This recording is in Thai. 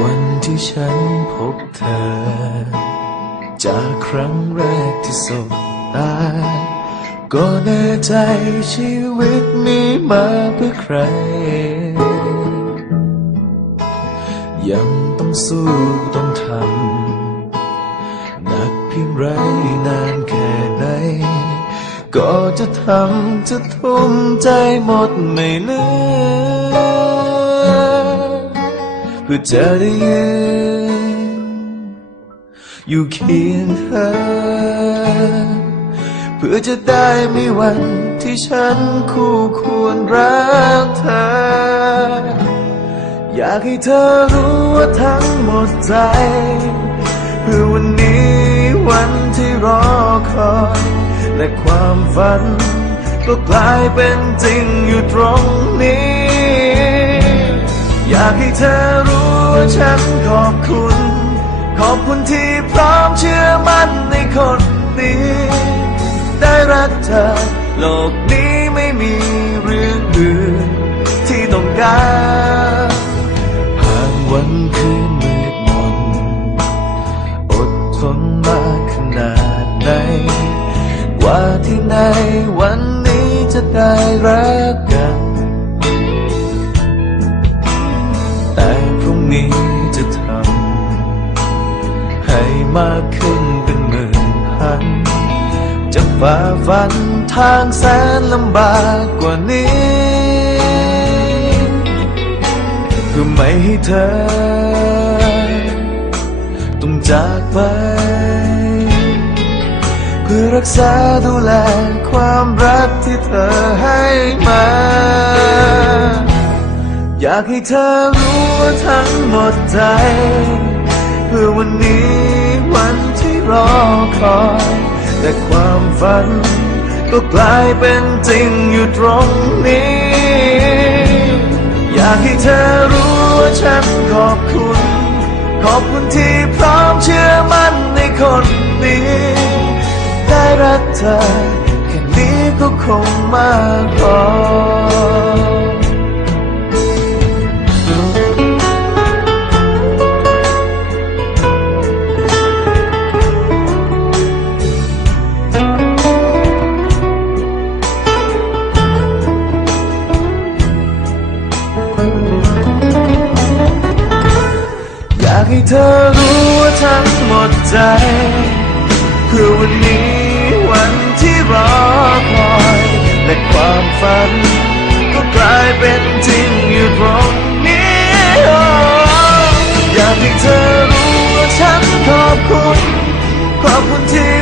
วันที่ฉันพบเธอ จากครั้งแรกที่สบตา ก็แน่ใจชีวิตมีมาเพื่อใคร ยังต้องสู้ต้องทำหนักเพียงไรนานแค่ไหน ก็จะทำจะทุ่มใจหมดไม่เหลือ เพื่อจะได้ยืนอยู่เคียงเธอ เพื่อจะได้มีวันที่ฉันคู่ควรรักเธอ อยากให้เธอรู้ว่าทั้งหมดใจ เพื่อวันนี้วันที่รอคอยและความฝันก็กลายเป็นจริงอยู่ตรงนี้ อยากให้เธอรู้ว่าฉันขอบคุณ ขอบคุณที่พร้อมเชื่อมั่นในคนนี้ ได้รักเธอ โลกนี้ไม่มีเรื่องอื่นที่ต้องการผ่านวันคืนมืดมนอดทนมาขนาดไหนกว่าที่ในวันนี้จะได้รักกัน มากขึ้นเป็นหมื่นพัน จะฝ่าฟันทางแสนลำบากกว่านี้เพื่อไม่ให้เธอ ต้องจากไป เพื่อรักษาดูแลความรักที่เธอให้มา อยากให้เธอรู้ว่าทั้งหมดใจ เพื่อวันนี้ รอคอย แต่ความฝัน ก็กลายเป็นจริงอยู่ตรงนี้ อยากให้เธอรู้ว่าฉันขอบคุณ ขอบคุณที่พร้อมเชื่อมั่นในคนนี้ ได้รักเธอแค่นี้ก็คงมากพอ ให้เธอรู้ว่าทั้งหมดใจ คือวันนี้วันที่รอคอย และความฝัน ก็กลายเป็นจริงอยู่ตรงนี้อยากให้เธอรู้ว่าฉันขอบคุณ ขอบคุณที่